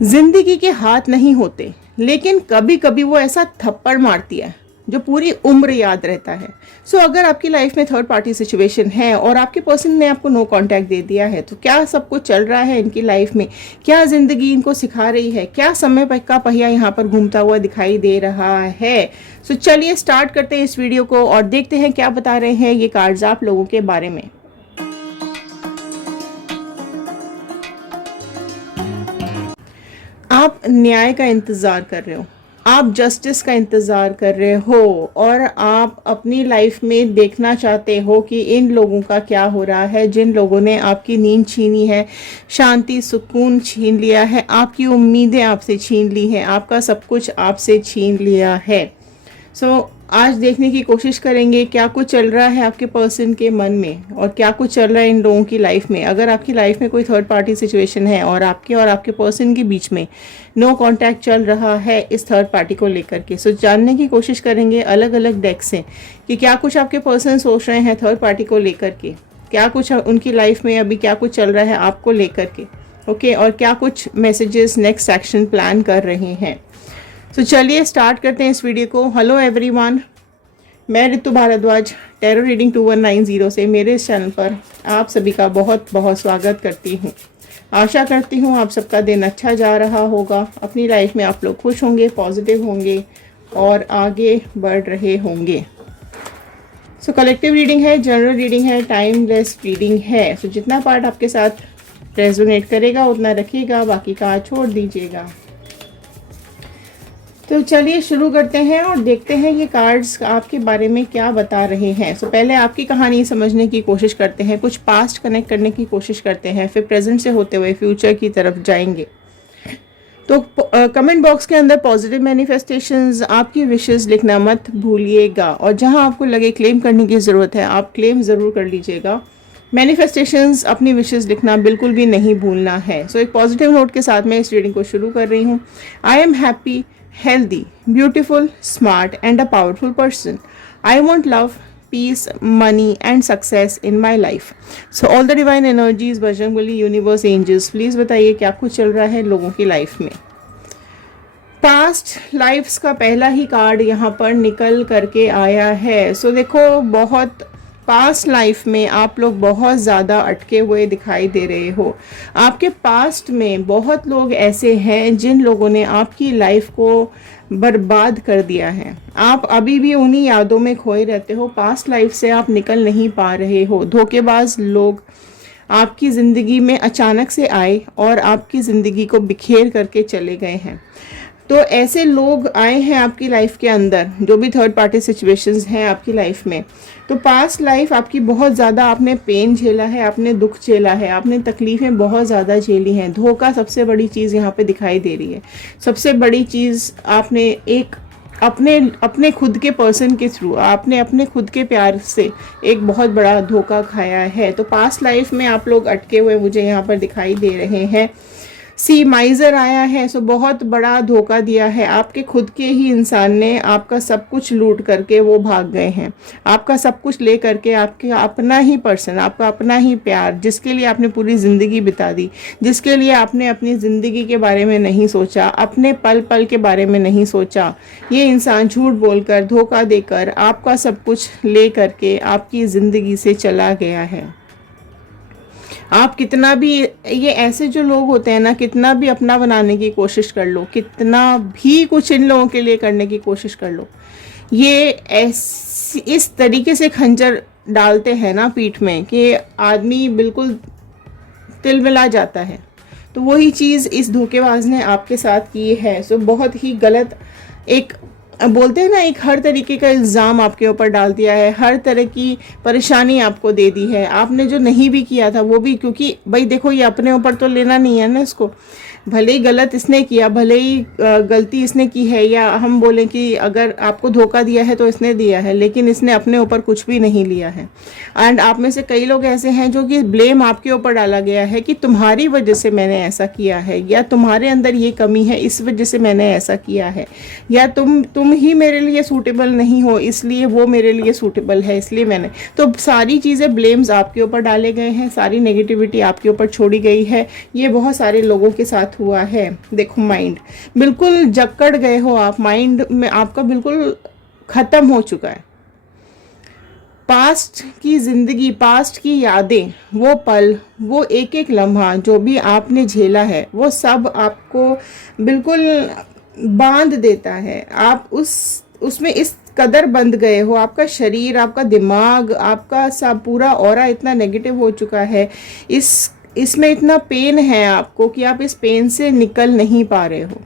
जिंदगी के हाथ नहीं होते, लेकिन कभी कभी वो ऐसा थप्पड़ मारती है जो पूरी उम्र याद रहता है। सो अगर आपकी लाइफ में थर्ड पार्टी सिचुएशन है और आपके पर्सन ने आपको नो कांटेक्ट दे दिया है, तो क्या सब कुछ चल रहा है इनकी लाइफ में? क्या ज़िंदगी इनको सिखा रही है? क्या समय का पहिया यहाँ पर घूमता हुआ दिखाई दे रहा है? सो चलिए स्टार्ट करते हैं इस वीडियो को और देखते हैं क्या बता रहे हैं ये कार्ड्स आप लोगों के बारे में। आप न्याय का इंतज़ार कर रहे हो, आप जस्टिस का इंतज़ार कर रहे हो और आप अपनी लाइफ में देखना चाहते हो कि इन लोगों का क्या हो रहा है, जिन लोगों ने आपकी नींद छीनी है, शांति सुकून छीन लिया है, आपकी उम्मीदें आपसे छीन ली हैं, आपका सब कुछ आपसे छीन लिया है। सो आज देखने की कोशिश करेंगे क्या कुछ चल रहा है आपके पर्सन के मन में और क्या कुछ चल रहा है इन लोगों की लाइफ में। अगर आपकी लाइफ में कोई थर्ड पार्टी सिचुएशन है और आपके पर्सन के बीच में नो कांटेक्ट चल रहा है इस थर्ड पार्टी को लेकर के, सो जानने की कोशिश करेंगे अलग अलग डेक से कि क्या कुछ आपके पर्सन सोच रहे हैं थर्ड पार्टी को लेकर के, क्या कुछ उनकी लाइफ में अभी क्या कुछ चल रहा है आपको लेकर के, ओके, और क्या कुछ मैसेजेस नेक्स्ट एक्शन प्लान कर रहे हैं। तो चलिए स्टार्ट करते हैं इस वीडियो को। हेलो एवरीवन, मैं ऋतु भारद्वाज टैरो रीडिंग 2190 से मेरे इस चैनल पर आप सभी का बहुत बहुत स्वागत करती हूँ। आशा करती हूँ आप सबका दिन अच्छा जा रहा होगा, अपनी लाइफ में आप लोग खुश होंगे, पॉजिटिव होंगे और आगे बढ़ रहे होंगे। सो कलेक्टिव रीडिंग है, जनरल रीडिंग है, टाइमलेस रीडिंग है। सो जितना पार्ट आपके साथ रेजोनेट करेगा उतना रखिएगा, बाकी का छोड़ दीजिएगा। तो चलिए शुरू करते हैं और देखते हैं ये कार्ड्स आपके बारे में क्या बता रहे हैं। सो पहले आपकी कहानी समझने की कोशिश करते हैं, कुछ पास्ट कनेक्ट करने की कोशिश करते हैं, फिर प्रेजेंट से होते हुए फ्यूचर की तरफ जाएंगे। तो कमेंट बॉक्स के अंदर पॉजिटिव मैनिफेस्टेशंस, आपकी विशेस लिखना मत भूलिएगा और जहां आपको लगे क्लेम करने की ज़रूरत है आप क्लेम ज़रूर कर लीजिएगा। मैनिफेस्टेशंस, अपनी विशेस लिखना बिल्कुल भी नहीं भूलना है। सो एक पॉजिटिव नोट के साथ मैं इस रीडिंग को शुरू कर रही हूँ। I am happy, healthy, beautiful, smart and a powerful person. I want love, peace, money and success in my life. So all the divine energies, Bajrangbali, universe, angels, please बताइए क्या कुछ चल रहा है लोगों की लाइफ में। पास्ट लाइफ्स का पहला ही कार्ड यहाँ पर निकल करके आया है। सो देखो, बहुत पास्ट लाइफ में आप लोग बहुत ज़्यादा अटके हुए दिखाई दे रहे हो। आपके पास्ट में बहुत लोग ऐसे हैं जिन लोगों ने आपकी लाइफ को बर्बाद कर दिया है। आप अभी भी उन्हीं यादों में खोए रहते हो, पास्ट लाइफ से आप निकल नहीं पा रहे हो। धोखेबाज लोग आपकी ज़िंदगी में अचानक से आए और आपकी ज़िंदगी को बिखेर करके चले गए हैं। तो ऐसे लोग आए हैं आपकी लाइफ के अंदर, जो भी थर्ड पार्टी सिचुएशंस हैं आपकी लाइफ में। तो पास्ट लाइफ आपकी बहुत ज़्यादा आपने पेन झेला है, आपने दुख झेला है, आपने तकलीफ़ें बहुत ज़्यादा झेली हैं। धोखा सबसे बड़ी चीज़ यहाँ पे दिखाई दे रही है। सबसे बड़ी चीज़ आपने एक अपने खुद के पर्सन के थ्रू, आपने अपने खुद के प्यार से एक बहुत बड़ा धोखा खाया है। तो पास्ट लाइफ में आप लोग अटके हुए मुझे यहाँ पर दिखाई दे रहे हैं। सी माइजर आया है, सो बहुत बड़ा धोखा दिया है। आपके खुद के ही इंसान ने आपका सब कुछ लूट करके वो भाग गए हैं। आपका सब कुछ ले करके, आपके अपना ही पर्सन, आपका अपना ही प्यार, जिसके लिए आपने पूरी ज़िंदगी बिता दी, जिसके लिए आपने अपनी ज़िंदगी के बारे में नहीं सोचा, अपने पल पल के बारे में नहीं सोचा, ये इंसान झूठ बोलकर, धोखा देकर आपका सब कुछ ले करके आपकी ज़िंदगी से चला गया है। आप कितना भी, ये ऐसे जो लोग होते हैं ना, कितना भी अपना बनाने की कोशिश कर लो, कितना भी कुछ इन लोगों के लिए करने की कोशिश कर लो, ये इस तरीके से खंजर डालते हैं ना पीठ में कि आदमी बिल्कुल तिलमिला जाता है। तो वही चीज़ इस धोखेबाज ने आपके साथ की है। सो बहुत ही गलत, एक बोलते हैं ना, एक हर तरीके का इल्ज़ाम आपके ऊपर डाल दिया है, हर तरह की परेशानी आपको दे दी है। आपने जो नहीं भी किया था वो भी, क्योंकि भाई देखो, ये अपने ऊपर तो लेना नहीं है ना इसको। भले ही गलत इसने किया, भले ही गलती इसने की है, या हम बोलें कि अगर आपको धोखा दिया है तो इसने दिया है, लेकिन इसने अपने ऊपर कुछ भी नहीं लिया है। एंड आप में से कई लोग ऐसे हैं जो कि ब्लेम आपके ऊपर डाला गया है कि तुम्हारी वजह से मैंने ऐसा किया है, या तुम्हारे अंदर ये कमी है इस वजह से मैंने ऐसा किया है, या तुम तुम ही मेरे लिए सूटेबल नहीं हो, इसलिए वो मेरे लिए सूटेबल है, इसलिए मैंने, तो सारी चीज़ें ब्लेम्स आपके ऊपर डाले गए हैं, सारी नेगेटिविटी आपके ऊपर छोड़ी गई है। ये बहुत सारे लोगों के साथ हुआ है। देखो माइंड बिल्कुल जकड़ गए हो आप, माइंड में आपका बिल्कुल ख़त्म हो चुका है। पास्ट की ज़िंदगी, पास्ट की यादें, वो पल, वो एक एक लम्हा जो भी आपने झेला है, वो सब आपको बिल्कुल बांध देता है। आप उसमें इस कदर बंध गए हो, आपका शरीर, आपका दिमाग, आपका सब पूरा ऑरा इतना नेगेटिव हो चुका है, इसमें इतना पेन है आपको कि आप इस पेन से निकल नहीं पा रहे हो।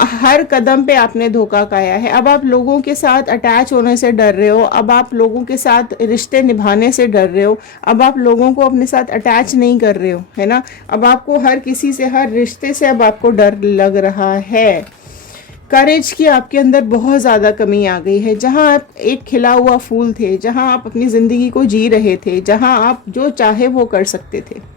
हर कदम पे आपने धोखा खाया है। अब आप लोगों के साथ अटैच होने से डर रहे हो, अब आप लोगों के साथ रिश्ते निभाने से डर रहे हो, अब आप लोगों को अपने साथ अटैच नहीं कर रहे हो, है ना। अब आपको हर किसी से, हर रिश्ते से अब आपको डर लग रहा है। करेज की आपके अंदर बहुत ज़्यादा कमी आ गई है। जहाँ आप एक खिला हुआ फूल थे, जहाँ आप अपनी ज़िंदगी को जी रहे थे, जहाँ आप जो चाहे वो कर सकते थे,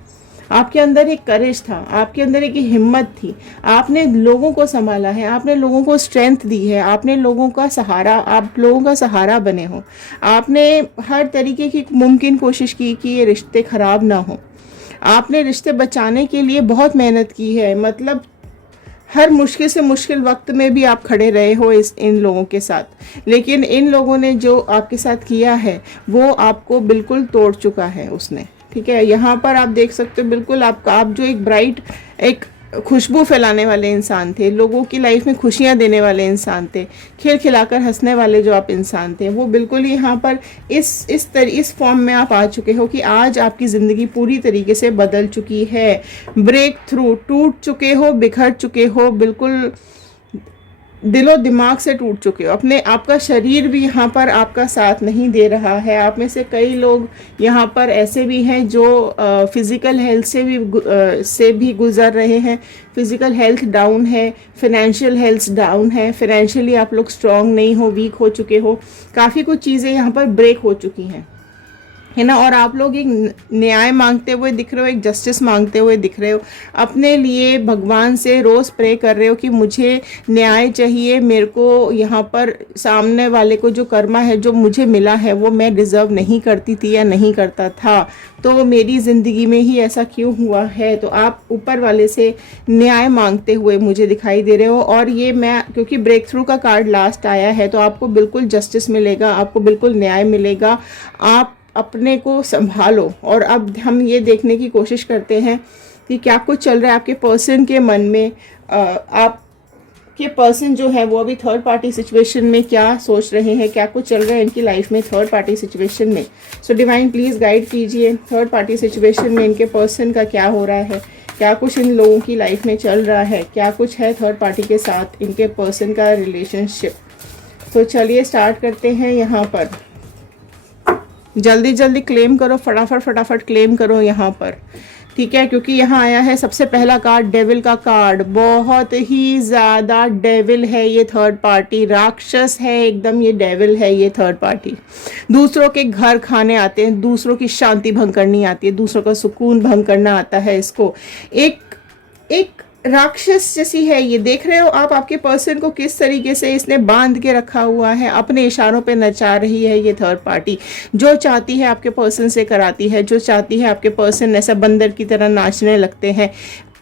आपके अंदर एक करेज था, आपके अंदर एक हिम्मत थी, आपने लोगों को संभाला है, आपने लोगों को स्ट्रेंथ दी है, आपने लोगों का सहारा, आप लोगों का सहारा बने हो। आपने हर तरीके की मुमकिन कोशिश की कि ये रिश्ते ख़राब ना हो। आपने रिश्ते बचाने के लिए बहुत मेहनत की है, मतलब हर मुश्किल से मुश्किल वक्त में भी आप खड़े रहे हो इन लोगों के साथ। लेकिन इन लोगों ने जो आपके साथ किया है वो आपको बिल्कुल तोड़ चुका है उसने, ठीक है। यहाँ पर आप देख सकते हो बिल्कुल आप जो एक ब्राइट, एक खुशबू फैलाने वाले इंसान थे, लोगों की लाइफ में खुशियाँ देने वाले इंसान थे, खिलखिलाकर हंसने वाले जो आप इंसान थे, वो बिल्कुल यहाँ पर इस फॉर्म में आप आ चुके हो कि आज आपकी ज़िंदगी पूरी तरीके से बदल चुकी है। ब्रेक थ्रू, टूट चुके हो, बिखर चुके हो, बिल्कुल दिलो दिमाग से टूट चुके हो। अपने आपका शरीर भी यहाँ पर आपका साथ नहीं दे रहा है। आप में से कई लोग यहाँ पर ऐसे भी हैं जो फिज़िकल हेल्थ से भी गुज़र रहे हैं। फिज़िकल हेल्थ डाउन है, फिनेंशियल हेल्थ डाउन है, फिनेंशियली आप लोग स्ट्रॉन्ग नहीं हो, वीक हो चुके हो, काफ़ी कुछ चीज़ें यहाँ पर ब्रेक हो चुकी हैं, है ना। और आप लोग एक न्याय मांगते हुए दिख रहे हो, एक जस्टिस मांगते हुए दिख रहे हो, अपने लिए भगवान से रोज़ प्रे कर रहे हो कि मुझे न्याय चाहिए, मेरे को यहाँ पर सामने वाले को जो कर्मा है, जो मुझे मिला है, वो मैं डिज़र्व नहीं करती थी या नहीं करता था, तो मेरी ज़िंदगी में ही ऐसा क्यों हुआ है। तो आप ऊपर वाले से न्याय मांगते हुए मुझे दिखाई दे रहे हो। और ये मैं, क्योंकि ब्रेक थ्रू का कार्ड लास्ट आया है, तो आपको बिल्कुल जस्टिस मिलेगा, आपको बिल्कुल न्याय मिलेगा। आप अपने को संभालो। और अब हम ये देखने की कोशिश करते हैं कि क्या कुछ चल रहा है आपके पर्सन के मन में। आपके पर्सन जो है वो अभी थर्ड पार्टी सिचुएशन में क्या सोच रहे हैं, क्या कुछ चल रहा है इनकी लाइफ में थर्ड पार्टी सिचुएशन में। सो डिवाइन प्लीज़ गाइड कीजिए, थर्ड पार्टी सिचुएशन में इनके पर्सन का क्या हो रहा है, क्या कुछ इन लोगों की लाइफ में चल रहा है, क्या कुछ है थर्ड पार्टी के साथ इनके पर्सन का रिलेशनशिप। तो चलिए स्टार्ट करते हैं। यहाँ पर जल्दी जल्दी क्लेम करो, फटाफट क्लेम करो यहाँ पर, ठीक है। क्योंकि यहाँ आया है सबसे पहला कार्ड डेविल का कार्ड। बहुत ही ज़्यादा डेविल है ये थर्ड पार्टी, राक्षस है एकदम, ये डेविल है ये थर्ड पार्टी। दूसरों के घर खाने आते हैं, दूसरों की शांति भंग करनी आती है, दूसरों का सुकून भंग करना आता है इसको। एक राक्षस जैसी है ये। देख रहे हो आप आपके पर्सन को किस तरीके से इसने बांध के रखा हुआ है, अपने इशारों पे नचा रही है ये थर्ड पार्टी। जो चाहती है आपके पर्सन से कराती है, जो चाहती है आपके पर्सन ऐसा बंदर की तरह नाचने लगते हैं।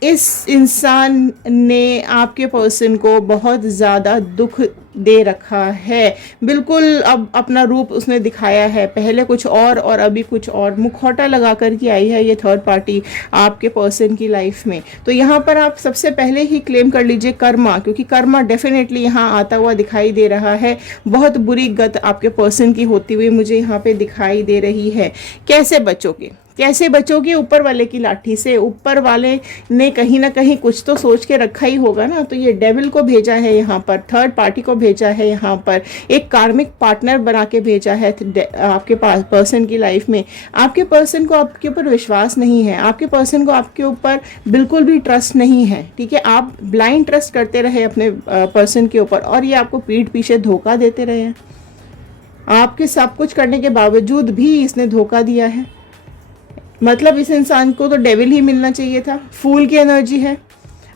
इस इंसान ने आपके पर्सन को बहुत ज़्यादा दुख दे रखा है, बिल्कुल। अब अपना रूप उसने दिखाया है, पहले कुछ और अभी कुछ और। मुखौटा लगा कर के आई है ये थर्ड पार्टी आपके पर्सन की लाइफ में। तो यहाँ पर आप सबसे पहले ही क्लेम कर लीजिए कर्मा, क्योंकि कर्मा डेफिनेटली यहाँ आता हुआ दिखाई दे रहा है। बहुत बुरी गत आपके पर्सन की होती हुई मुझे यहाँ पे दिखाई दे रही है। कैसे बचोगे, कैसे बचोगे ऊपर वाले की लाठी से? ऊपर वाले ने कहीं ना कहीं कुछ तो सोच के रखा ही होगा ना। तो ये डेविल को भेजा है यहाँ पर, थर्ड पार्टी को भेजा है यहाँ पर, एक कार्मिक पार्टनर बना के भेजा है आपके पास पर्सन की लाइफ में। आपके पर्सन को आपके ऊपर विश्वास नहीं है, आपके पर्सन को आपके ऊपर बिल्कुल भी ट्रस्ट नहीं है, ठीक है। आप ब्लाइंड ट्रस्ट करते रहे अपने पर्सन के ऊपर और ये आपको पीठ पीछे धोखा देते रहे हैं। आपके सब कुछ करने के बावजूद भी इसने धोखा दिया है। मतलब इस इंसान को तो डेविल ही मिलना चाहिए था। फूल की एनर्जी है,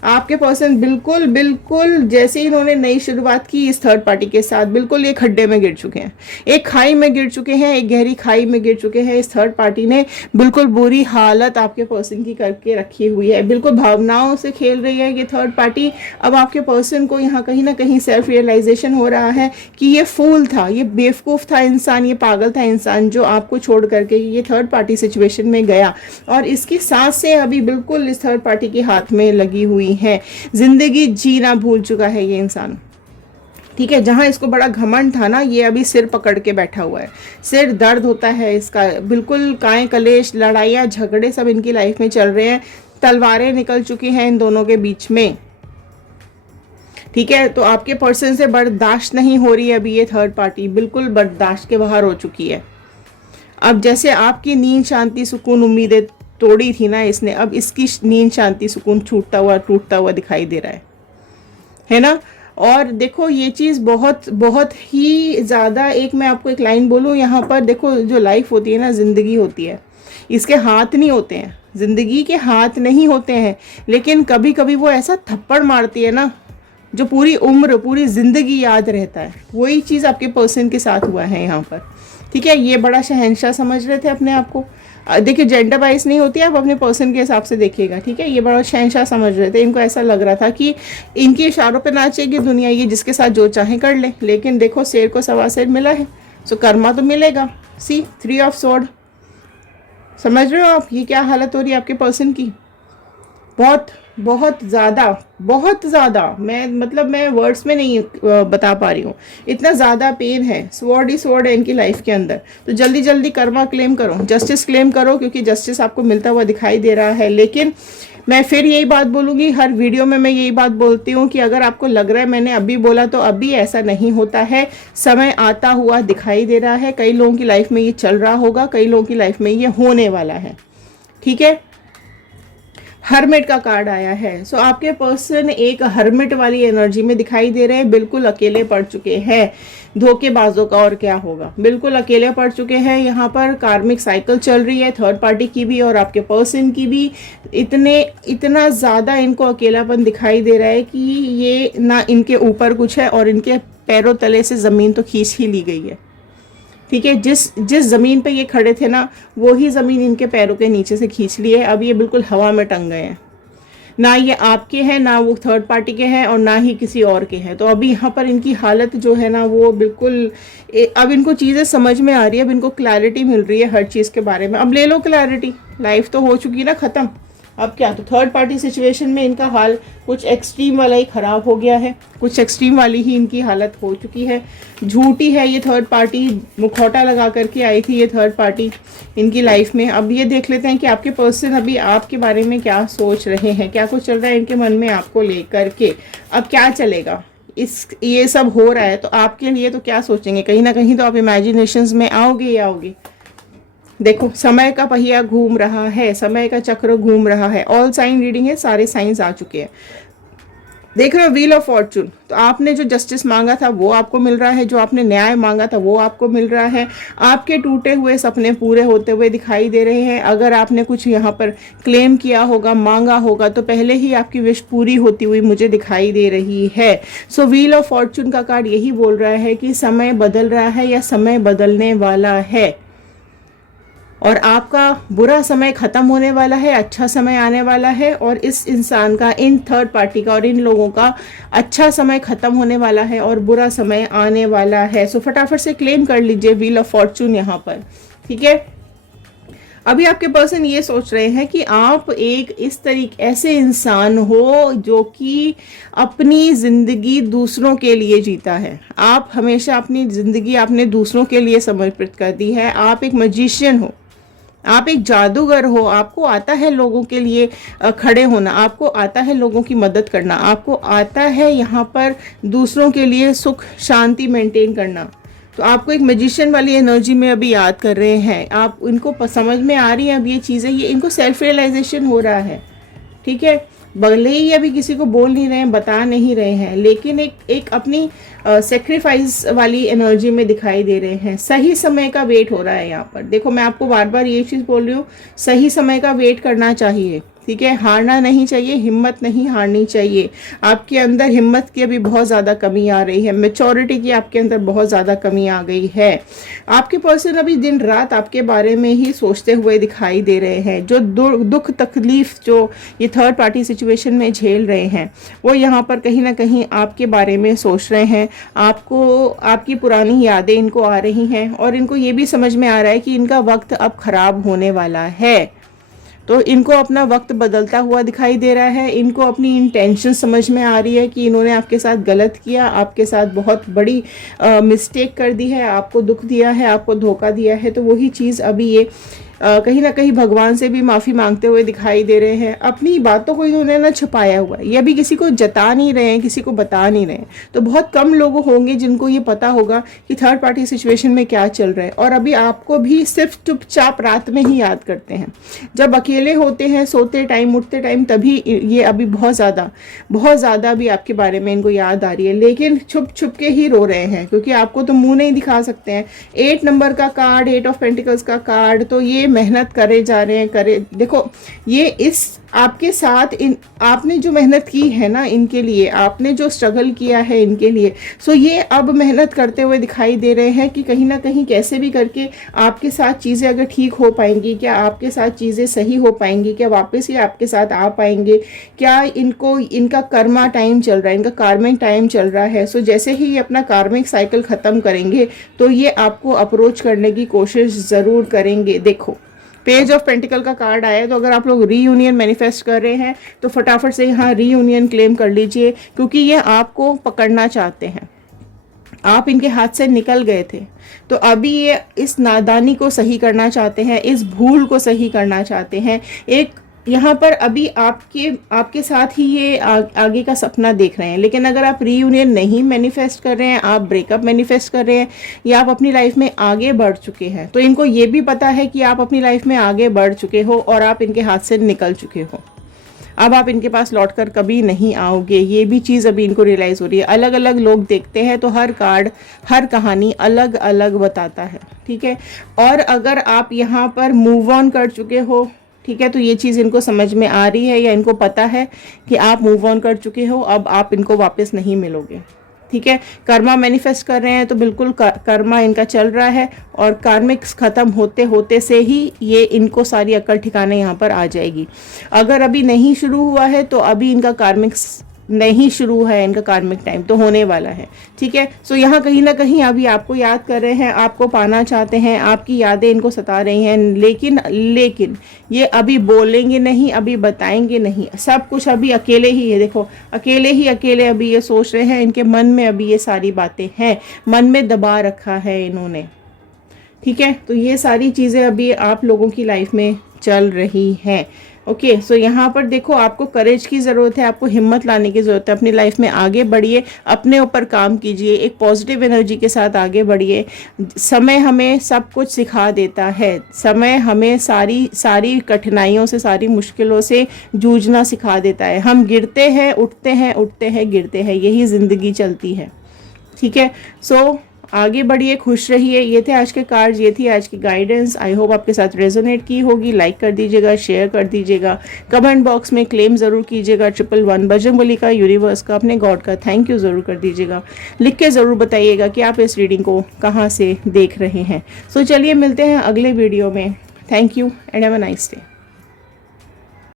आपके पर्सन बिल्कुल बिल्कुल जैसे ही इन्होंने नई शुरुआत की इस थर्ड पार्टी के साथ, बिल्कुल ये खड्डे में गिर चुके हैं, एक खाई में गिर चुके हैं, एक गहरी खाई में गिर चुके हैं। इस थर्ड पार्टी ने बिल्कुल बुरी हालत आपके पर्सन की करके रखी हुई है, बिल्कुल भावनाओं से खेल रही है ये थर्ड पार्टी। अब आपके पर्सन को यहाँ कहीं ना कहीं सेल्फ रियलाइजेशन हो रहा है कि ये फूल था, ये बेवकूफ़ था इंसान, ये पागल था इंसान जो आपको छोड़ करके ये थर्ड पार्टी सिचुएशन में गया, और इसकी सांसें अभी बिल्कुल इस थर्ड पार्टी के हाथ में लगी हुई हैं। जिंदगी जीना भूल चुका है ये इंसान, ठीक है। जहाँ इसको बड़ा घमंड था ना, ये अभी सिर पकड़ के बैठा हुआ है, सिर दर्द होता है इसका, बिल्कुल काय कलेश, लड़ाइयाँ झगड़े सब इनकी लाइफ में चल रहे हैं, तलवारें निकल चुकी हैं इन दोनों के बीच में, ठीक है। तो आपके पर्सन से बर्दाश्त नहीं हो रही है अभी ये थर्ड पार्टी, बिल्कुल बर्दाश्त के बाहर हो चुकी है। अब जैसे आपकी नींद शांति सुकून उम्मीदें तोड़ी थी ना इसने, अब इसकी नींद शांति सुकून छूटता हुआ टूटता हुआ दिखाई दे रहा है ना। और देखो ये चीज़ बहुत बहुत ही ज़्यादा, एक मैं आपको एक लाइन बोलूँ यहाँ पर, देखो जो लाइफ होती है ना, ज़िंदगी होती है, इसके हाथ नहीं होते हैं, ज़िंदगी के हाथ नहीं होते हैं, लेकिन कभी कभी वो ऐसा थप्पड़ मारती है ना जो पूरी उम्र पूरी ज़िंदगी याद रहता है। वही चीज़ आपके पर्सन के साथ हुआ है यहाँ पर, ठीक है। ये बड़ा शहंशाह समझ रहे थे अपने आप को, देखिए जेंडर वाइज नहीं होती है, आप अपने पर्सन के हिसाब से देखिएगा, ठीक है। ये बड़ा शहंशाह समझ रहे थे, इनको ऐसा लग रहा था कि इनके इशारों पे नाचेगी दुनिया, ये जिसके साथ जो चाहे कर ले, लेकिन देखो शेर को सवा शेर मिला है, सो कर्मा तो मिलेगा। सी 3 ऑफ स्वॉर्ड, समझ रहे हो आप ये क्या हालत हो रही है आपके पर्सन की। बहुत बहुत ज़्यादा मैं वर्ड्स में नहीं बता पा रही हूँ, इतना ज़्यादा पेन है, स्वॉर्ड ही स्वॉर्ड है इनकी लाइफ के अंदर। तो जल्दी जल्दी कर्मा क्लेम करो, जस्टिस क्लेम करो, क्योंकि जस्टिस आपको मिलता हुआ दिखाई दे रहा है। लेकिन मैं फिर यही बात बोलूँगी, हर वीडियो में मैं यही बात बोलती हूँ कि अगर आपको लग रहा है मैंने अभी बोला तो अभी ऐसा नहीं होता है, समय आता हुआ दिखाई दे रहा है। कई लोगों की लाइफ में ये चल रहा होगा, कई लोगों की लाइफ में ये होने वाला है, ठीक है। हर्मिट का कार्ड आया है, सो आपके पर्सन एक हर्मिट वाली एनर्जी में दिखाई दे रहे हैं, बिल्कुल अकेले पड़ चुके हैं। धोखेबाजों का और क्या होगा, बिल्कुल अकेले पड़ चुके हैं। यहाँ पर कार्मिक साइकिल चल रही है थर्ड पार्टी की भी और आपके पर्सन की भी। इतना ज़्यादा इनको अकेलापन दिखाई दे रहा है कि ये ना इनके ऊपर कुछ है और इनके पैरों तले से ज़मीन तो खींच ही ली गई है, ठीक है। जिस ज़मीन पे ये खड़े थे ना, वो ही ज़मीन इनके पैरों के नीचे से खींच ली है। अब ये बिल्कुल हवा में टंग गए हैं, ना ये आपके हैं, ना वो थर्ड पार्टी के हैं, और ना ही किसी और के हैं। तो अभी यहाँ पर इनकी हालत जो है ना वो बिल्कुल, अब इनको चीज़ें समझ में आ रही है, अब इनको क्लैरिटी मिल रही है हर चीज़ के बारे में। अब ले लो क्लैरिटी, लाइफ तो हो चुकी ना ख़त्म, अब क्या। तो थर्ड पार्टी सिचुएशन में इनका हाल कुछ एक्सट्रीम वाला ही ख़राब हो गया है, कुछ एक्सट्रीम वाली ही इनकी हालत हो चुकी है। झूठी है ये थर्ड पार्टी, मुखौटा लगा करके आई थी ये थर्ड पार्टी इनकी लाइफ में। अब ये देख लेते हैं कि आपके पर्सन अभी आपके बारे में क्या सोच रहे हैं, क्या कुछ चल रहा है इनके मन में आपको लेकर के। अब क्या चलेगा, ये सब हो रहा है तो आपके लिए तो क्या सोचेंगे, कहीं ना कहीं तो आप इमेजिनेशंस में आओगे ही आओगे। देखो समय का पहिया घूम रहा है, समय का चक्र घूम रहा है। ऑल साइन रीडिंग है, सारे साइंस आ चुके हैं। देख रहे हो व्हील ऑफ फॉर्चून, तो आपने जो जस्टिस मांगा था वो आपको मिल रहा है, जो आपने न्याय मांगा था वो आपको मिल रहा है। आपके टूटे हुए सपने पूरे होते हुए दिखाई दे रहे हैं। अगर आपने कुछ यहाँ पर क्लेम किया होगा, मांगा होगा, तो पहले ही आपकी विश पूरी होती हुई मुझे दिखाई दे रही है। सो व्हील ऑफ फॉर्चून का कार्ड यही बोल रहा है कि समय बदल रहा है या समय बदलने वाला है, और आपका बुरा समय ख़त्म होने वाला है, अच्छा समय आने वाला है। और इस इंसान का, इन थर्ड पार्टी का और इन लोगों का अच्छा समय ख़त्म होने वाला है और बुरा समय आने वाला है। सो फटाफट से क्लेम कर लीजिए व्हील ऑफ फॉर्चून यहाँ पर, ठीक है। अभी आपके पर्सन ये सोच रहे हैं कि आप एक इस तरीके ऐसे इंसान हो जो कि अपनी ज़िंदगी दूसरों के लिए जीता है। आप हमेशा अपनी ज़िंदगी आपने दूसरों के लिए समर्पित कर दी है। आप एक मैजिशियन हो, आप एक जादूगर हो, आपको आता है लोगों के लिए खड़े होना, आपको आता है लोगों की मदद करना, आपको आता है यहाँ पर दूसरों के लिए सुख शांति मेंटेन करना। तो आपको एक मैजिशियन वाली एनर्जी में अभी याद कर रहे हैं, आप इनको समझ में आ रही हैं अब ये चीज़ें, ये इनको सेल्फ रियलाइजेशन हो रहा है, ठीक है। भले ही अभी किसी को बोल नहीं रहे हैं, बता नहीं रहे हैं, लेकिन एक अपनी सेक्रीफाइस वाली एनर्जी में दिखाई दे रहे हैं। सही समय का वेट हो रहा है यहाँ पर। देखो मैं आपको बार बार ये चीज़ बोल रही हूँ, सही समय का वेट करना चाहिए, ठीक है, हारना नहीं चाहिए, हिम्मत नहीं हारनी चाहिए। आपके अंदर हिम्मत की अभी बहुत ज़्यादा कमी आ रही है, मैच्योरिटी की आपके अंदर बहुत ज़्यादा कमी आ गई है। आपके पर्सन अभी दिन रात आपके बारे में ही सोचते हुए दिखाई दे रहे हैं। जो दुख तकलीफ जो ये थर्ड पार्टी सिचुएशन में झेल रहे हैं, वो यहाँ पर कहीं ना कहीं आपके बारे में सोच रहे हैं। आपको आपकी पुरानी यादें इनको आ रही हैं और इनको ये भी समझ में आ रहा है कि इनका वक्त अब खराब होने वाला है। तो इनको अपना वक्त बदलता हुआ दिखाई दे रहा है। इनको अपनी इंटेंशन समझ में आ रही है कि इन्होंने आपके साथ गलत किया, आपके साथ बहुत बड़ी मिस्टेक कर दी है, आपको दुख दिया है, आपको धोखा दिया है। तो वही चीज़ अभी ये कहीं ना कहीं भगवान से भी माफ़ी मांगते हुए दिखाई दे रहे हैं। अपनी बातों को इन्होंने ना छुपाया हुआ है, ये अभी किसी को जता नहीं रहे हैं, किसी को बता नहीं रहे हैं। तो बहुत कम लोग होंगे जिनको ये पता होगा कि थर्ड पार्टी सिचुएशन में क्या चल रहा है। और अभी आपको भी सिर्फ चुपचाप रात में ही याद करते हैं, जब अकेले होते हैं, सोते टाइम, उठते टाइम, तभी ये अभी बहुत ज़्यादा अभी आपके बारे में इनको याद आ रही है। लेकिन छुप छुप के ही रो रहे हैं, क्योंकि आपको तो मुंह नहीं दिखा सकते हैं। 8 नंबर का कार्ड, 8 ऑफ पेंटिकल्स का कार्ड, तो ये मेहनत करे जा रहे हैं। देखो, ये इस आपके साथ आपने जो मेहनत की है ना इनके लिए, आपने जो स्ट्रगल किया है इनके लिए, सो ये अब मेहनत करते हुए दिखाई दे रहे हैं कि कहीं ना कहीं कैसे भी करके आपके साथ चीज़ें अगर ठीक हो पाएंगी, क्या आपके साथ चीज़ें सही हो पाएंगी, क्या वापस ये आपके साथ आ पाएंगे, क्या इनको इनका कर्मा टाइम चल रहा है, इनका कार्मिक टाइम चल रहा है। सो जैसे ही ये अपना कार्मिक साइकिल ख़त्म करेंगे तो ये आपको अप्रोच करने की कोशिश ज़रूर करेंगे। देखो, पेज ऑफ पेंटिकल का कार्ड आया है, तो अगर आप लोग रीयूनियन मैनिफेस्ट कर रहे हैं तो फटाफट से यहाँ रीयूनियन क्लेम कर लीजिए, क्योंकि ये आपको पकड़ना चाहते हैं। आप इनके हाथ से निकल गए थे, तो अभी ये इस नादानी को सही करना चाहते हैं, इस भूल को सही करना चाहते हैं। एक यहाँ पर अभी आपके साथ ही ये आगे का सपना देख रहे हैं। लेकिन अगर आप रीयूनियन नहीं मैनिफेस्ट कर रहे हैं, आप ब्रेकअप मैनिफेस्ट कर रहे हैं, या आप अपनी लाइफ में आगे बढ़ चुके हैं, तो इनको ये भी पता है कि आप अपनी लाइफ में आगे बढ़ चुके हो और आप इनके हाथ से निकल चुके हो। अब आप इनके पास लौटकर कभी नहीं आओगे, ये भी चीज़ अभी इनको रियलाइज़ हो रही है। अलग अलग लोग देखते हैं तो हर कार्ड, हर कहानी अलग अलग बताता है, ठीक है। और अगर आप यहाँ पर मूव ऑन कर चुके हो, ठीक है, तो ये चीज़ इनको समझ में आ रही है, या इनको पता है कि आप मूव ऑन कर चुके हो, अब आप इनको वापस नहीं मिलोगे, ठीक है। कर्मा मैनिफेस्ट कर रहे हैं तो बिल्कुल कर्मा इनका चल रहा है, और कार्मिक्स ख़त्म होते होते से ही ये इनको सारी अक्ल ठिकाने यहाँ पर आ जाएगी। अगर अभी नहीं शुरू हुआ है तो अभी इनका कार्मिक्स नहीं शुरू है, इनका कार्मिक टाइम तो होने वाला है, ठीक है। सो यहाँ कहीं ना कहीं अभी आपको याद कर रहे हैं, आपको पाना चाहते हैं, आपकी यादें इनको सता रही हैं, लेकिन ये अभी बोलेंगे नहीं, अभी बताएंगे नहीं, सब कुछ अभी अकेले ही है। देखो, अकेले अभी ये सोच रहे हैं, इनके मन में अभी ये सारी बातें हैं, मन में दबा रखा है इन्होंने, ठीक है। तो ये सारी चीज़ें अभी आप लोगों की लाइफ में चल रही हैं। ओके, सो यहाँ पर देखो, आपको करेज की ज़रूरत है, आपको हिम्मत लाने की ज़रूरत है। अपनी लाइफ में आगे बढ़िए, अपने ऊपर काम कीजिए, एक पॉजिटिव एनर्जी के साथ आगे बढ़िए। समय हमें सब कुछ सिखा देता है, समय हमें सारी कठिनाइयों से, सारी मुश्किलों से जूझना सिखा देता है। हम गिरते हैं, उठते हैं, उठते हैं, गिरते हैं, यही ज़िंदगी चलती है, ठीक है। सो आगे बढ़िए, खुश रहिए। ये थे आज के कार्ड्स, ये थी आज की गाइडेंस। आई होप आपके साथ रेजोनेट की होगी। लाइक कर दीजिएगा, शेयर कर दीजिएगा, कमेंट बॉक्स में क्लेम ज़रूर कीजिएगा 111 बजरंगबली का, यूनिवर्स का, अपने गॉड का थैंक यू ज़रूर कर दीजिएगा। लिख के ज़रूर बताइएगा कि आप इस रीडिंग को कहाँ से देख रहे हैं। सो चलिए मिलते हैं अगले वीडियो में। Thank you and have a nice day.